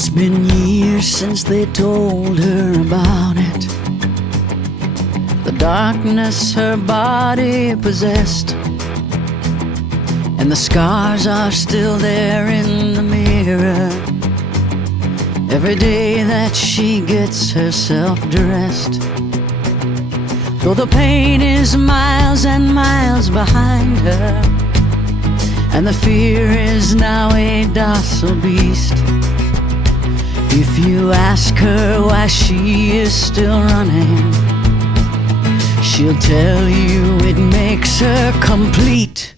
It's been years since they told her about it, the darkness her body possessed, and the scars are still there in the mirror every day that she gets herself dressed. Though the pain is miles and miles behind her, and the fear is now a docile beast, if you ask her why she is still running, she'll tell you it makes her complete.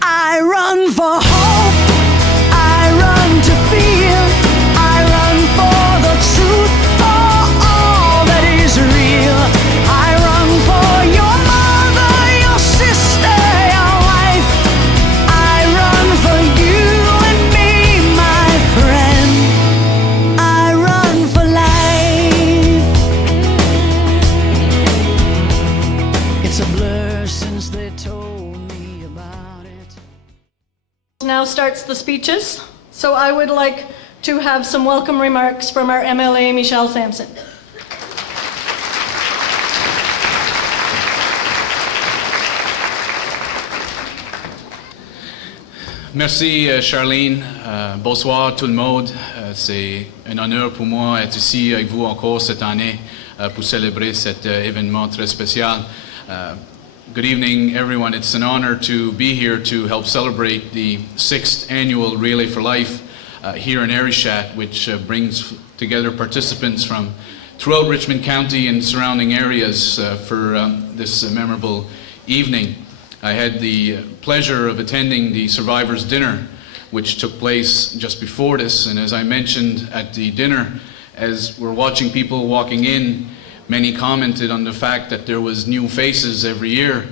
I run for hope, I run to feel, I run for the truth, for all that is real. I run for your mother, your sister, your wife. I run for you and me, my friend. I run for life. It's a blur since they told me about it. Now starts the speeches, so I would like to have some welcome remarks from our MLA, Michel Samson. Merci Charlene, bonsoir tout le monde. C'est un honneur pour moi d'être ici avec vous encore cette année pour célébrer cet événement très spécial. Good evening, everyone. It's an honor to be here to help celebrate the 6th annual Relay for Life here in Arishat, which brings together participants from throughout Richmond County and surrounding areas for this memorable evening. I had the pleasure of attending the Survivors Dinner, which took place just before this, and as I mentioned at the dinner, as we're watching people walking in, many commented on the fact that there was new faces every year,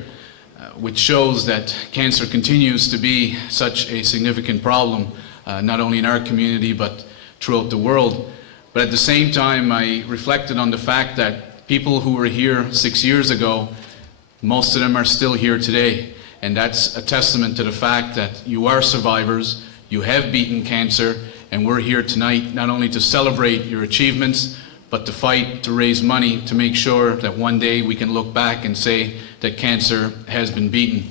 which shows that cancer continues to be such a significant problem, not only in our community but throughout the world. But at the same time, I reflected on the fact that people who were here 6 years ago, most of them are still here today. And that's a testament to the fact that you are survivors, you have beaten cancer, and we're here tonight not only to celebrate your achievements, but to fight to raise money to make sure that one day we can look back and say that cancer has been beaten.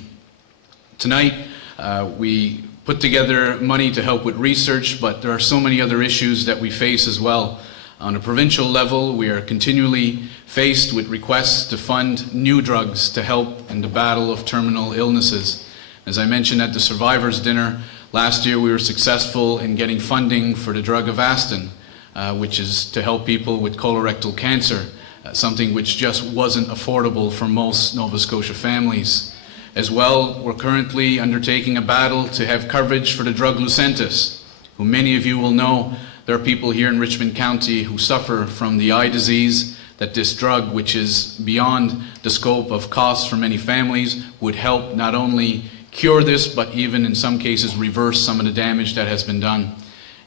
Tonight, we put together money to help with research, but there are so many other issues that we face as well. On a provincial level, we are continually faced with requests to fund new drugs to help in the battle of terminal illnesses. As I mentioned at the Survivors Dinner, last year we were successful in getting funding for the drug Avastin, which is to help people with colorectal cancer, something which just wasn't affordable for most Nova Scotia families. As well, we're currently undertaking a battle to have coverage for the drug Lucentis, who many of you will know there are people here in Richmond County who suffer from the eye disease, that this drug, which is beyond the scope of costs for many families, would help not only cure this, but even in some cases reverse some of the damage that has been done.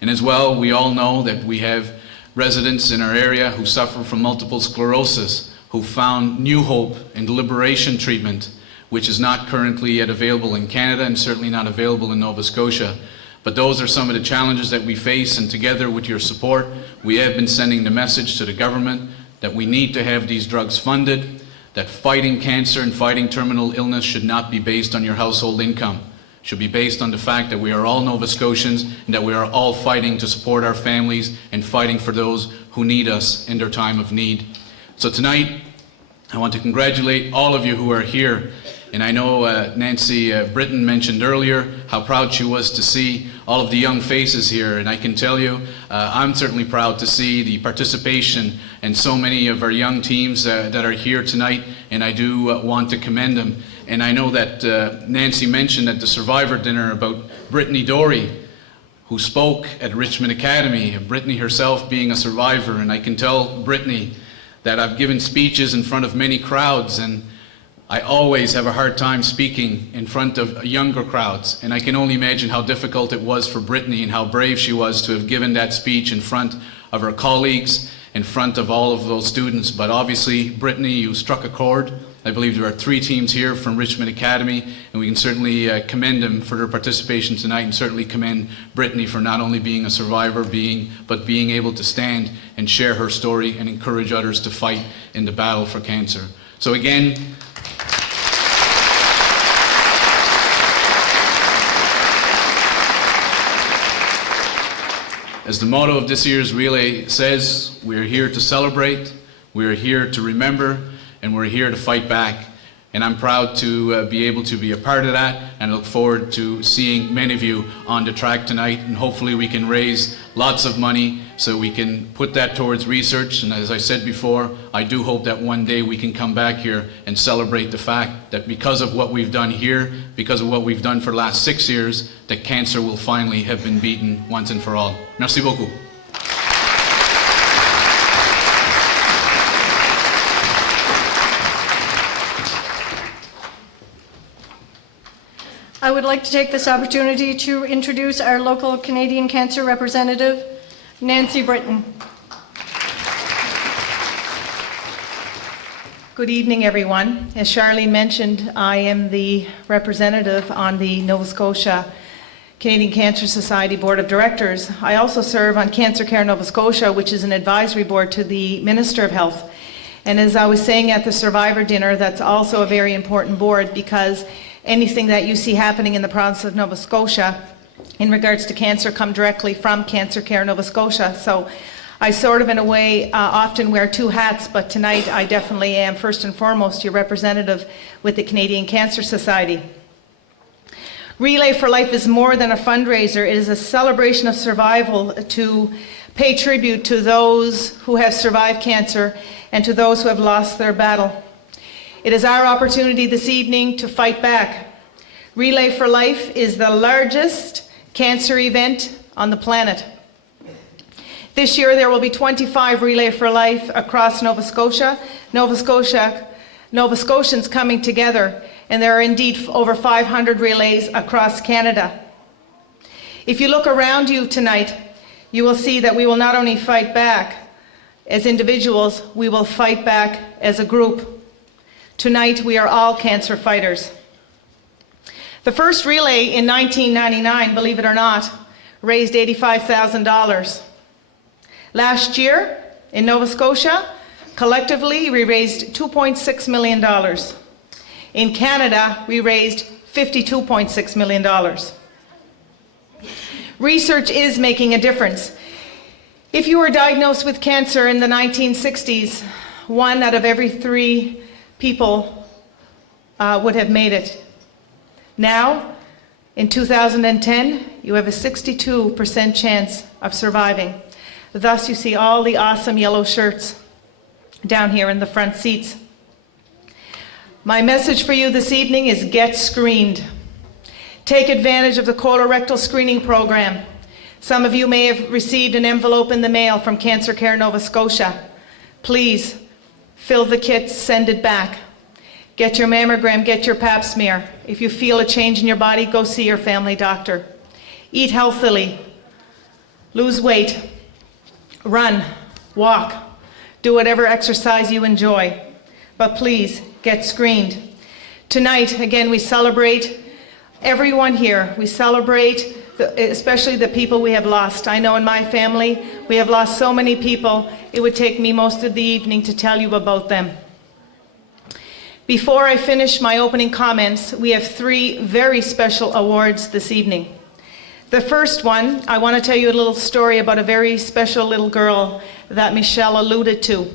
And as well, we all know that we have residents in our area who suffer from multiple sclerosis, who found new hope in the liberation treatment, which is not currently yet available in Canada and certainly not available in Nova Scotia. But those are some of the challenges that we face, and together with your support, we have been sending the message to the government that we need to have these drugs funded, that fighting cancer and fighting terminal illness should not be based on your household income. Should be based on the fact that we are all Nova Scotians and that we are all fighting to support our families and fighting for those who need us in their time of need. So tonight, I want to congratulate all of you who are here. And I know Nancy Britten mentioned earlier how proud she was to see all of the young faces here. And I can tell you, I'm certainly proud to see the participation and so many of our young teams that are here tonight. And I do want to commend them. And I know that Nancy mentioned at the Survivor Dinner about Brittany Dory, who spoke at Richmond Academy, Brittany herself being a survivor. And I can tell Brittany that I've given speeches in front of many crowds, and I always have a hard time speaking in front of younger crowds. And I can only imagine how difficult it was for Brittany and how brave she was to have given that speech in front of her colleagues, in front of all of those students. But obviously, Brittany, you struck a chord I believe there are 3 teams here from Richmond Academy, and we can certainly commend them for their participation tonight, and certainly commend Brittany for not only being a survivor, but being able to stand and share her story and encourage others to fight in the battle for cancer. So again, as the motto of this year's relay says, we're here to celebrate, we're here to remember, and we're here to fight back. And I'm proud to be able to be a part of that, and look forward to seeing many of you on the track tonight, and hopefully we can raise lots of money so we can put that towards research. And as I said before, I do hope that one day we can come back here and celebrate the fact that because of what we've done here, because of what we've done for the last 6 years, that cancer will finally have been beaten once and for all. Merci beaucoup. I would like to take this opportunity to introduce our local Canadian cancer representative, Nancy Britten. Good evening, everyone. As Charlene mentioned, I am the representative on the Nova Scotia Canadian Cancer Society Board of Directors. I also serve on Cancer Care Nova Scotia, which is an advisory board to the Minister of Health. And as I was saying at the Survivor dinner, that's also a very important board, because anything that you see happening in the province of Nova Scotia in regards to cancer come directly from Cancer Care Nova Scotia. So I sort of, in a way, often wear 2 hats, but tonight I definitely am, first and foremost, your representative with the Canadian Cancer Society. Relay for Life is more than a fundraiser. It is a celebration of survival to pay tribute to those who have survived cancer and to those who have lost their battle. It is our opportunity this evening to fight back. Relay for Life is the largest cancer event on the planet. This year there will be 25 Relay for Life across Nova Scotia. Nova Scotians coming together, and there are indeed over 500 relays across Canada. If you look around you tonight, you will see that we will not only fight back as individuals, we will fight back as a group. Tonight, we are all cancer fighters. The first relay in 1999, believe it or not, raised $85,000. Last year, in Nova Scotia, collectively, we raised $2.6 million. In Canada, we raised $52.6 million. Research is making a difference. If you were diagnosed with cancer in the 1960s, 1 out of every 3 people would have made it. Now, in 2010, you have a 62% chance of surviving. Thus, you see all the awesome yellow shirts down here in the front seats. My message for you this evening is get screened. Take advantage of the colorectal screening program. Some of you may have received an envelope in the mail from Cancer Care Nova Scotia. Please, fill the kit, send it back. Get your mammogram, get your pap smear. If you feel a change in your body, go see your family doctor. Eat healthily. Lose weight. Run. Walk. Do whatever exercise you enjoy. But please, get screened. Tonight, again, we celebrate everyone here. We celebrate especially the people we have lost. I know in my family, we have lost so many people, it would take me most of the evening to tell you about them. Before I finish my opening comments, we have 3 very special awards this evening. The first one, I want to tell you a little story about a very special little girl that Michel alluded to.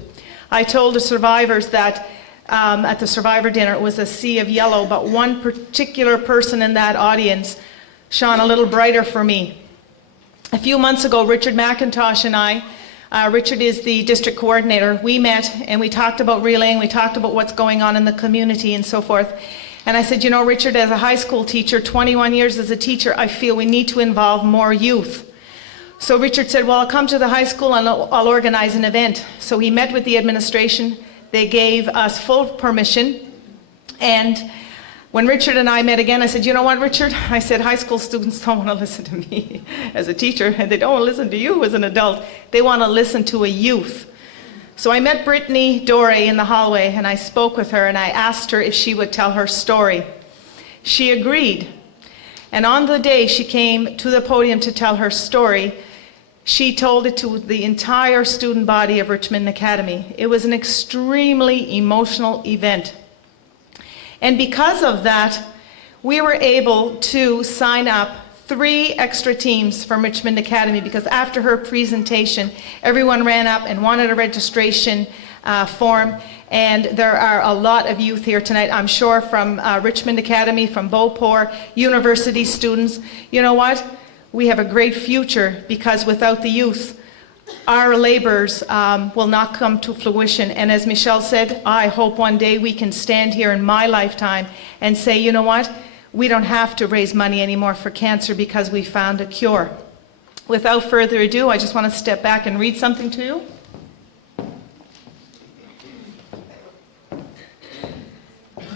I told the survivors that at the Survivor dinner, it was a sea of yellow, but one particular person in that audience shone a little brighter for me. A few months ago, Richard McIntosh and I, Richard is the district coordinator, we met and we talked about relaying, we talked about what's going on in the community and so forth. And I said, you know, Richard, as a high school teacher, 21 years as a teacher, I feel we need to involve more youth. So Richard said, well, I'll come to the high school and I'll organize an event. So he met with the administration, they gave us full permission, and when Richard and I met again, I said, you know what, Richard? I said, high school students don't want to listen to me as a teacher, and they don't want to listen to you as an adult. They want to listen to a youth. So I met Brittany Doré in the hallway, and I spoke with her, and I asked her if she would tell her story. She agreed. And on the day she came to the podium to tell her story, she told it to the entire student body of Richmond Academy. It was an extremely emotional event. And because of that, we were able to sign up 3 extra teams from Richmond Academy, because after her presentation, everyone ran up and wanted a registration form. And there are a lot of youth here tonight, I'm sure, from Richmond Academy, from Beau-Port, university students. You know what? We have a great future, because without the youth, our labors will not come to fruition. And as Michel said, I hope one day we can stand here in my lifetime and say, you know what? We don't have to raise money anymore for cancer because we found a cure. Without further ado, I just want to step back and read something to you.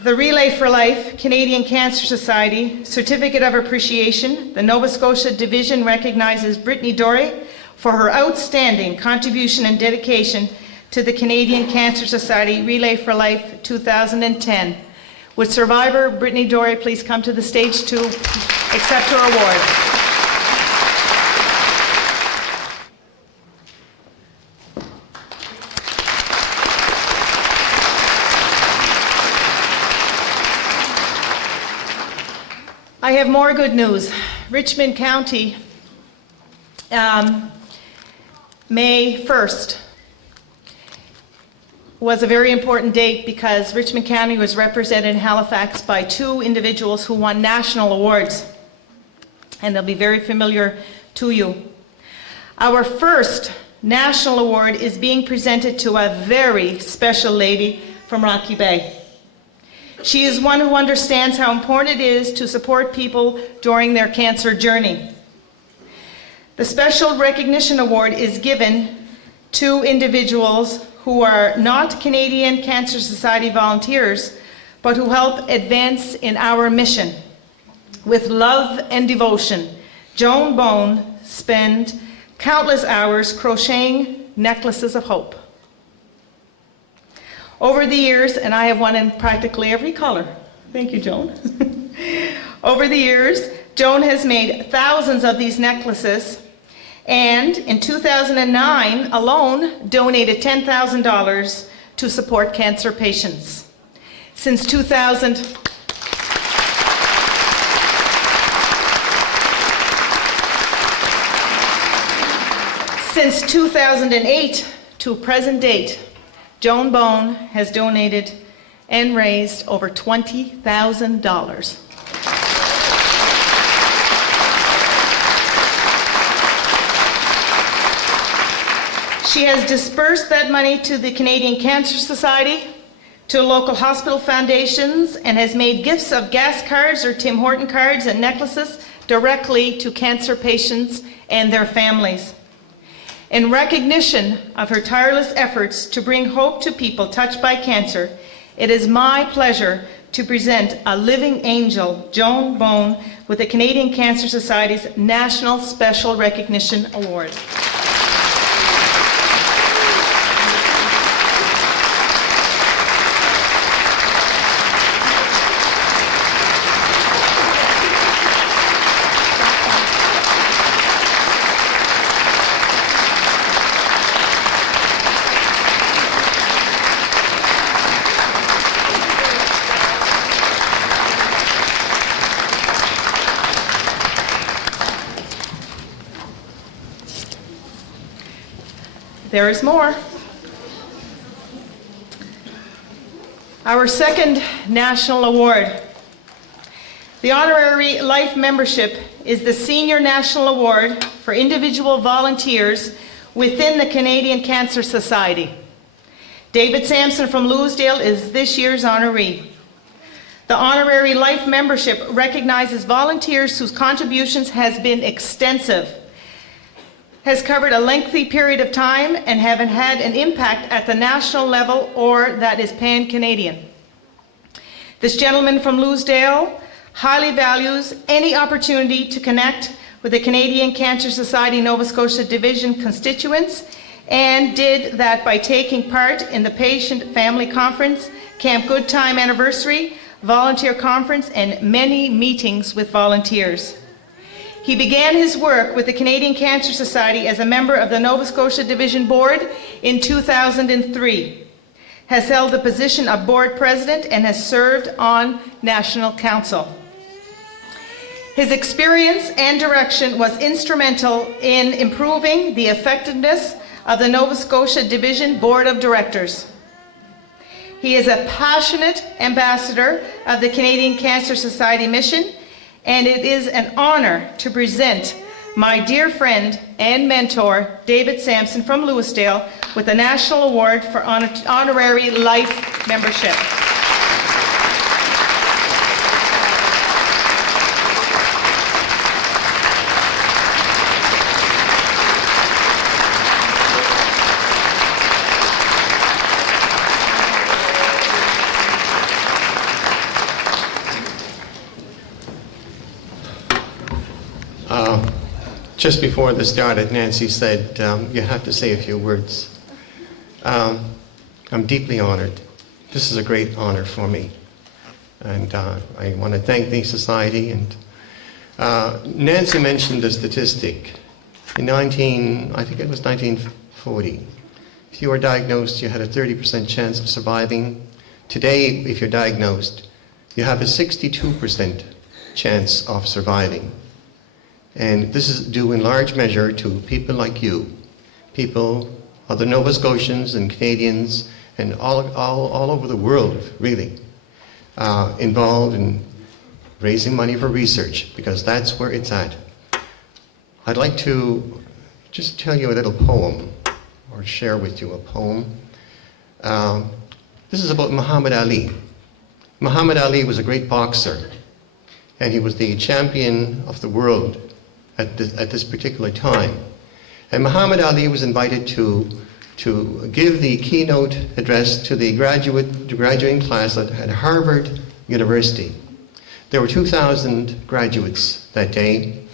The Relay for Life, Canadian Cancer Society, Certificate of Appreciation. The Nova Scotia Division recognizes Brittany Doré for her outstanding contribution and dedication to the Canadian Cancer Society Relay for Life 2010. Would survivor Brittany Doré please come to the stage to accept her award? I have more good news. Richmond County, May 1st, was a very important date, because Richmond County was represented in Halifax by 2 individuals who won national awards, and they'll be very familiar to you. Our first national award is being presented to a very special lady from Rocky Bay. She is one who understands how important it is to support people during their cancer journey. The Special Recognition Award is given to individuals who are not Canadian Cancer Society volunteers, but who help advance in our mission. With love and devotion, Joan Bone spent countless hours crocheting necklaces of hope. Over the years, and I have one in practically every color. Thank you, Joan. Over the years, Joan has made thousands of these necklaces, and in 2009 alone donated $10,000 to support cancer patients. Since 2008 to present date, Joan Bone has donated and raised over $20,000. She has dispersed that money to the Canadian Cancer Society, to local hospital foundations, and has made gifts of gas cards or Tim Horton cards and necklaces directly to cancer patients and their families. In recognition of her tireless efforts to bring hope to people touched by cancer, it is my pleasure to present a living angel, Joan Bone, with the Canadian Cancer Society's National Special Recognition Award. There is more. Our second national award. The Honorary Life Membership is the Senior National Award for individual volunteers within the Canadian Cancer Society. David Samson from Louisdale is this year's honoree. The Honorary Life Membership recognizes volunteers whose contributions has been extensive, has covered a lengthy period of time, and haven't had an impact at the national level or that is pan-Canadian. This gentleman from Louisdale highly values any opportunity to connect with the Canadian Cancer Society Nova Scotia Division constituents and did that by taking part in the Patient Family Conference, Camp Good Time Anniversary, Volunteer Conference, and many meetings with volunteers. He began his work with the Canadian Cancer Society as a member of the Nova Scotia Division Board in 2003, has held the position of board president, and has served on National Council. His experience and direction was instrumental in improving the effectiveness of the Nova Scotia Division Board of Directors. He is a passionate ambassador of the Canadian Cancer Society mission, and it is an honor to present my dear friend and mentor, David Samson from Lewisdale, with the National Award for Honorary Life Membership. Just before this started, Nancy said, you have to say a few words. I'm deeply honored. This is a great honor for me. And I want to thank the Society. And Nancy mentioned a statistic. In I think it was 1940, if you were diagnosed, you had a 30% chance of surviving. Today, if you're diagnosed, you have a 62% chance of surviving. And this is due in large measure to people like you, people, other Nova Scotians and Canadians, and all over the world, really, involved in raising money for research, because that's where it's at. I'd like to just tell you a little poem, or share with you a poem. This is about Muhammad Ali. Muhammad Ali was a great boxer, and he was the champion of the world at this particular time. And Muhammad Ali was invited to give the keynote address to the graduating class at Harvard University. There were 2,000 graduates that day,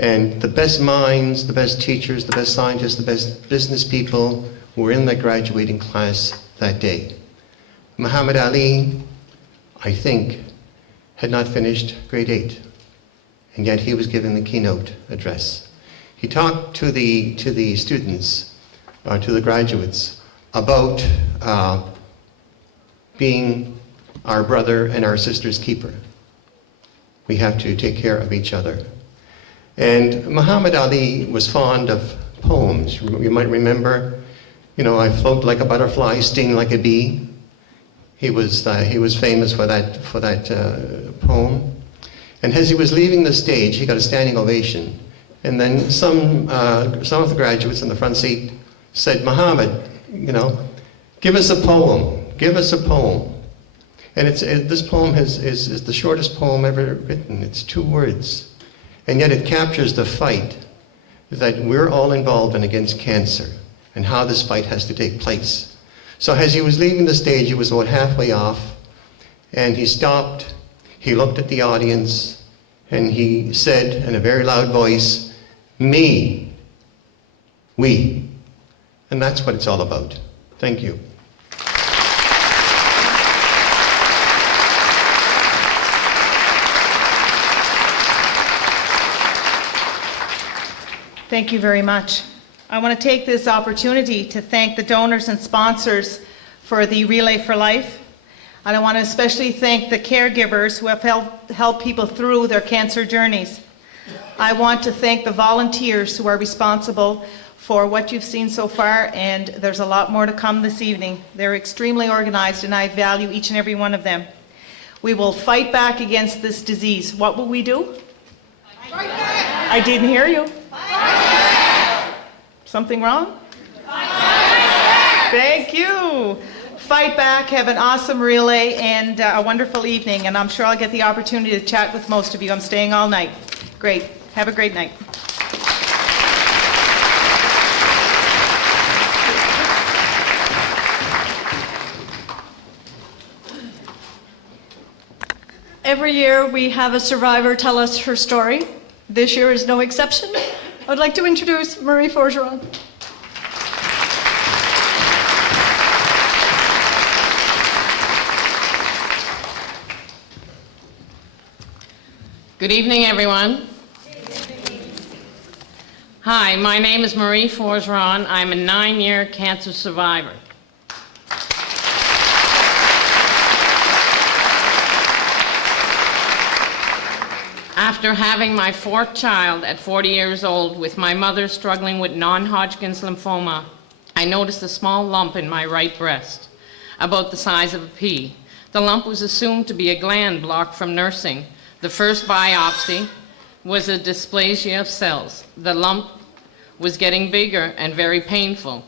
and the best minds, the best teachers, the best scientists, the best business people were in that graduating class that day. Muhammad Ali, I think, had not finished grade 8. And yet he was giving the keynote address. He talked to the students, to the graduates, about being our brother and our sister's keeper. We have to take care of each other. And Muhammad Ali was fond of poems. You might remember, I float like a butterfly, sting like a bee. He was famous for that poem. And as he was leaving the stage, he got a standing ovation. And then some of the graduates in the front seat said, Muhammad, give us a poem. Give us a poem. And this poem is the shortest poem ever written. It's 2 words. And yet it captures the fight that we're all involved in against cancer, and how this fight has to take place. So as he was leaving the stage, he was about halfway off, and he stopped. He looked at the audience, and he said in a very loud voice, me, we. And that's what it's all about. Thank you. Thank you very much. I want to take this opportunity to thank the donors and sponsors for the Relay for Life. And I want to especially thank the caregivers who have helped people through their cancer journeys. I want to thank the volunteers who are responsible for what you've seen so far, and there's a lot more to come this evening. They're extremely organized, and I value each and every one of them. We will fight back against this disease. What will we do? Fight back. I didn't hear you. Fight back. Something wrong? Fight back. Thank you. Fight back, have an awesome relay, and a wonderful evening, and I'm sure I'll get the opportunity to chat with most of you. I'm staying all night. Great. Have a great night. Every year we have a survivor tell us her story. This year is no exception. I would like to introduce Marie Forgeron. Good evening, everyone. Hi, my name is Marie Forgeron. I'm a 9-year cancer survivor. After having my 4th child at 40 years old with my mother struggling with non-Hodgkin's lymphoma, I noticed a small lump in my right breast, about the size of a pea. The lump was assumed to be a gland blocked from nursing. The first biopsy was a dysplasia of cells. The lump was getting bigger and very painful.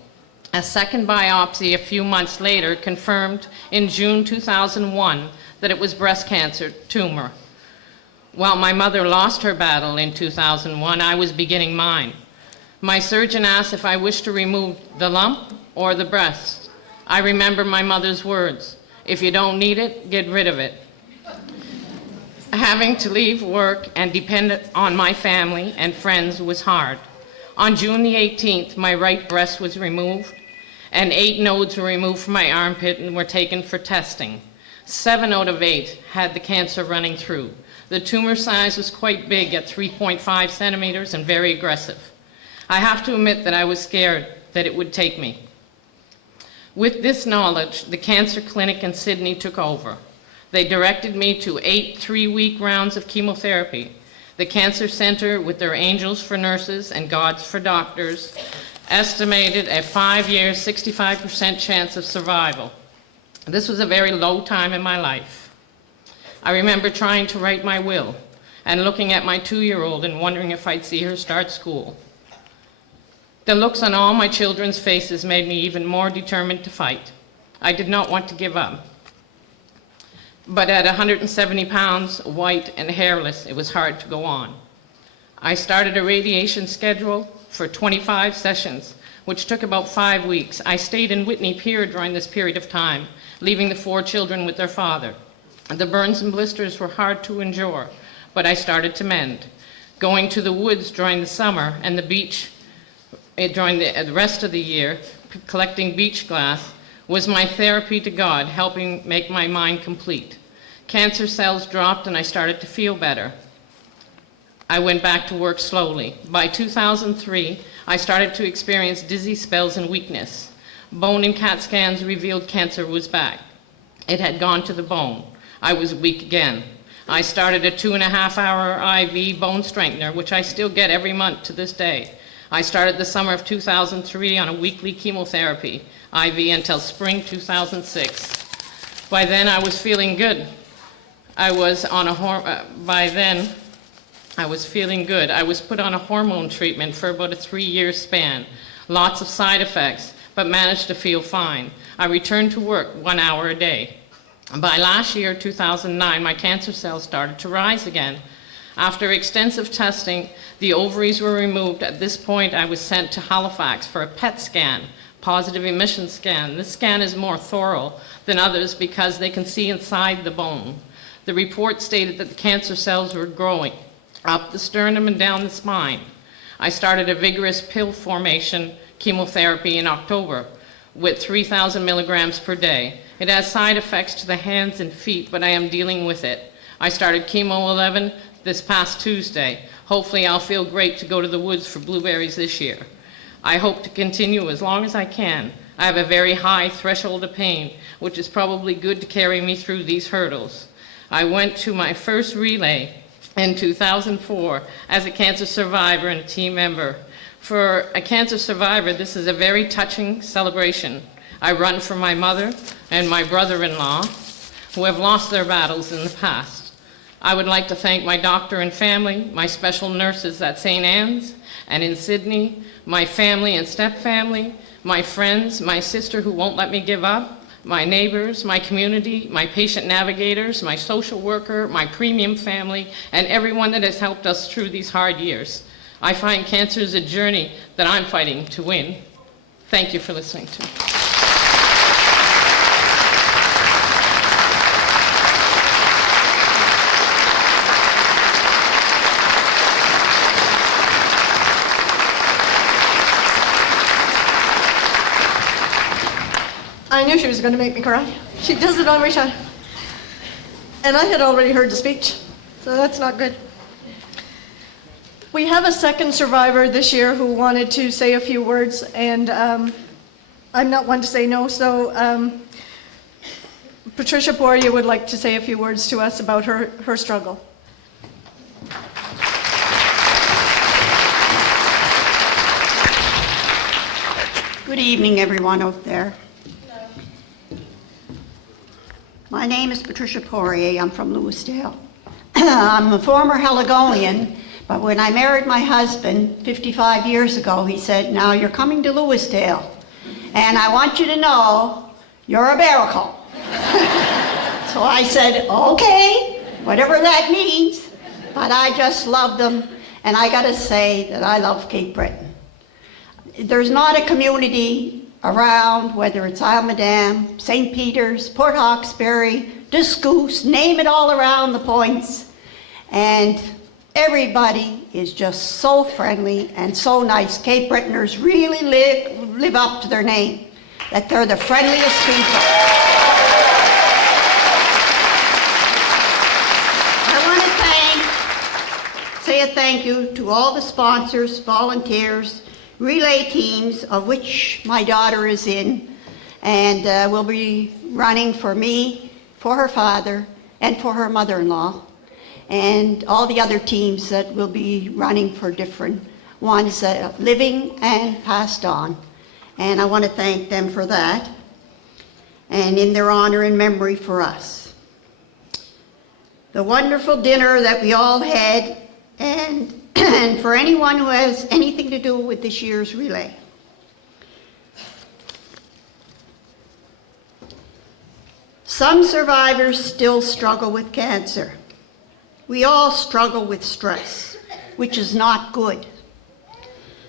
A second biopsy a few months later confirmed in June 2001 that it was breast cancer tumor. While my mother lost her battle in 2001, I was beginning mine. My surgeon asked if I wished to remove the lump or the breast. I remember my mother's words, "If you don't need it, get rid of it." Having to leave work and depend on my family and friends was hard. On June the 18th, my right breast was removed, and 8 nodes were removed from my armpit and were taken for testing. 7 out of 8 had the cancer running through. The tumor size was quite big at 3.5 centimeters and very aggressive. I have to admit that I was scared that it would take me. With this knowledge, the cancer clinic in Sydney took over. They directed me to 8 3-week rounds of chemotherapy. The cancer center, with their angels for nurses and gods for doctors, estimated a 5-year, 65% chance of survival. This was a very low time in my life. I remember trying to write my will and looking at my 2-year-old and wondering if I'd see her start school. The looks on all my children's faces made me even more determined to fight. I did not want to give up. But at 170 pounds, white and hairless, it was hard to go on. I started a radiation schedule for 25 sessions, which took about 5 weeks. I stayed in Whitney Pier during this period of time, leaving the 4 children with their father. The burns and blisters were hard to endure, but I started to mend. Going to the woods during the summer and the beach during the rest of the year, collecting beach glass, was my therapy to God, helping make my mind complete. Cancer cells dropped and I started to feel better. I went back to work slowly. By 2003, I started to experience dizzy spells and weakness. Bone and CAT scans revealed cancer was back. It had gone to the bone. I was weak again. I started a 2.5-hour IV bone strengthener, which I still get every month to this day. I started the summer of 2003 on a weekly chemotherapy IV until spring 2006. By then, I was feeling good. I was feeling good. I was put on a hormone treatment for about a 3-year span. Lots of side effects, but managed to feel fine. I returned to work 1 hour a day. By last year, 2009, my cancer cells started to rise again. After extensive testing, the ovaries were removed. At this point, I was sent to Halifax for a PET scan, positive emission scan. This scan is more thorough than others because they can see inside the bone. The report stated that the cancer cells were growing up the sternum and down the spine. I started a vigorous pill formation chemotherapy in October with 3,000 milligrams per day. It has side effects to the hands and feet, but I am dealing with it. I started chemo 11 this past Tuesday. Hopefully I'll feel great to go to the woods for blueberries this year. I hope to continue as long as I can. I have a very high threshold of pain, which is probably good to carry me through these hurdles. I went to my first relay in 2004 as a cancer survivor and a team member. For a cancer survivor, this is a very touching celebration. I run for my mother and my brother-in-law, who have lost their battles in the past. I would like to thank my doctor and family, my special nurses at St. Anne's and in Sydney, my family and step-family, my friends, my sister who won't let me give up, my neighbors, my community, my patient navigators, my social worker, my premium family, and everyone that has helped us through these hard years. I find cancer is a journey that I'm fighting to win. Thank you for listening to me. I knew she was going to make me cry. She does it every time. And I had already heard the speech, so that's not good. We have a second survivor this year who wanted to say a few words, and I'm not one to say no, so Patricia Poirier would like to say a few words to us about her struggle. Good evening, everyone out there. My name is Patricia Poirier. I'm from Lewisdale. I'm a former Heligonian, but when I married my husband 55 years ago, he said, "Now you're coming to Lewisdale, and I want you to know you're a miracle." So I said, okay, whatever that means, but I just love them, and I gotta say that I love Cape Breton. There's not a community around, whether it's Isle Madame, St. Peter's, Port Hawkesbury, Discoos, name it all around the points, and everybody is just so friendly and so nice. Cape Bretoners really live up to their name, that they're the friendliest people. Say a thank you to all the sponsors, volunteers, relay teams, of which my daughter is in, and will be running for me, for her father, and for her mother-in-law, and all the other teams that will be running for different ones, living and passed on. And I want to thank them for that, and in their honor and memory for us. The wonderful dinner that we all had, and for anyone who has anything to do with this year's relay. Some survivors still struggle with cancer. We all struggle with stress, which is not good.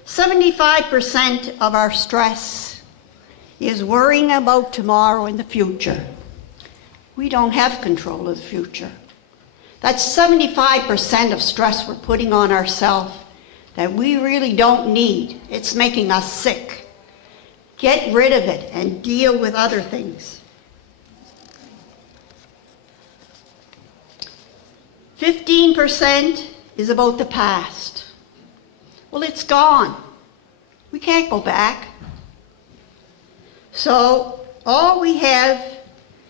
75% of our stress is worrying about tomorrow and the future. We don't have control of the future. That's 75% of stress we're putting on ourselves that we really don't need. It's making us sick. Get rid of it and deal with other things. 15% is about the past. Well, it's gone. We can't go back. So all we have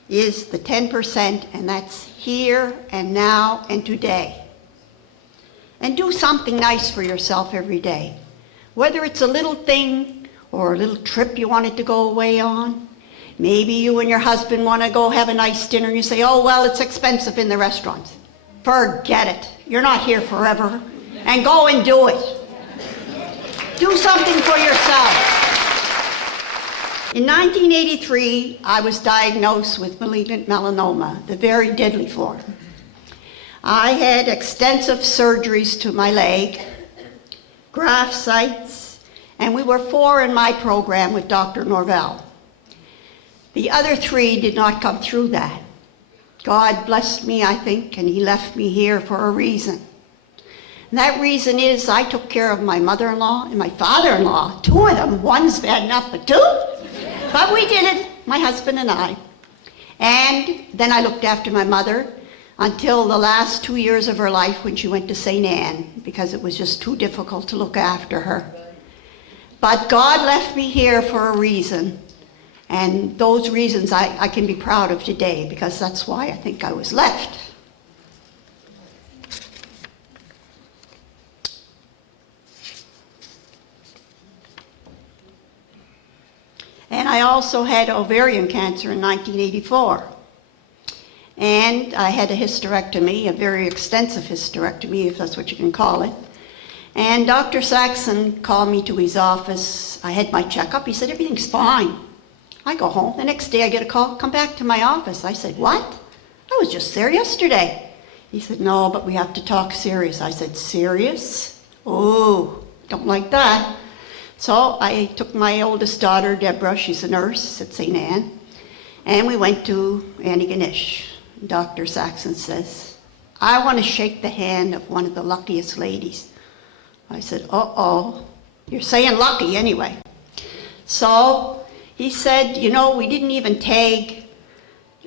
is the 10%, and that's here and now and today. And do something nice for yourself every day. Whether it's a little thing or a little trip you wanted to go away on. Maybe you and your husband want to go have a nice dinner and you say, oh, well, it's expensive in the restaurants. Forget it. You're not here forever. And go and do it. Do something for yourself. In 1983, I was diagnosed with malignant melanoma, the very deadly form. I had extensive surgeries to my leg, graft sites, and we were 4 in my program with Dr. Norvell. The other 3 did not come through that. God blessed me, I think, and he left me here for a reason. And that reason is I took care of my mother-in-law and my father-in-law. 2 of them, one's bad enough, but 2? But we did it, my husband and I. And then I looked after my mother until the last 2 years of her life when she went to St. Anne, because it was just too difficult to look after her. But God left me here for a reason. And those reasons I can be proud of today, because that's why I think I was left. And I also had ovarian cancer in 1984. And I had a hysterectomy, a very extensive hysterectomy, if that's what you can call it. And Dr. Saxon called me to his office. I had my checkup. He said, everything's fine. I go home. The next day I get a call, come back to my office. I said, what? I was just there yesterday. He said, no, but we have to talk serious. I said, serious? Oh, don't like that. So I took my oldest daughter, Deborah, she's a nurse at St. Anne, and we went to Antigonish. Dr. Saxon says, I want to shake the hand of one of the luckiest ladies. I said, uh-oh, you're saying lucky anyway. So he said, you know, we didn't even tag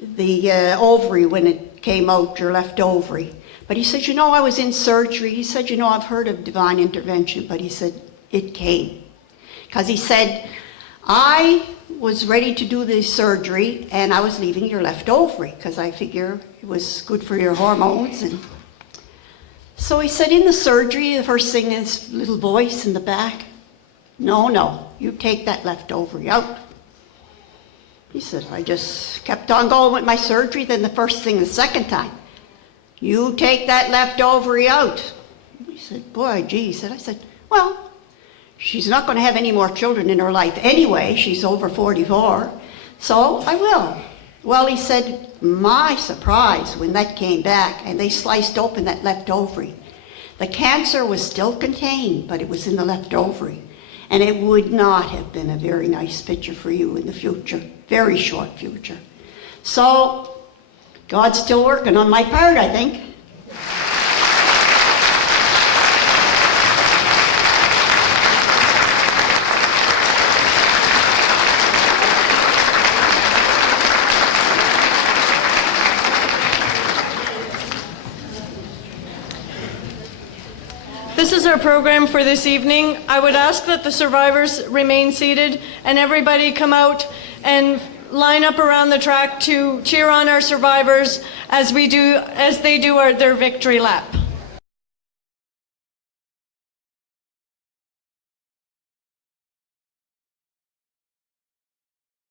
the ovary when it came out, your left ovary. But he said, you know, I was in surgery. He said, you know, I've heard of divine intervention, but he said, it came. Because he said, I was ready to do the surgery, and I was leaving your left ovary, because I figure it was good for your hormones. And so he said, in the surgery, the first thing is little voice in the back. No, you take that left ovary out. He said, I just kept on going with my surgery. Then the first thing, the second time, you take that left ovary out. He said, boy, gee, he said, I said, well, she's not going to have any more children in her life anyway. She's over 44, so I will. Well, he said, my surprise when that came back and they sliced open that left ovary. The cancer was still contained, but it was in the left ovary. And it would not have been a very nice picture for you in the future, very short future. So, God's still working on my part, I think. This is our program for this evening. I would ask that the survivors remain seated and everybody come out and line up around the track to cheer on our survivors as they do their victory lap.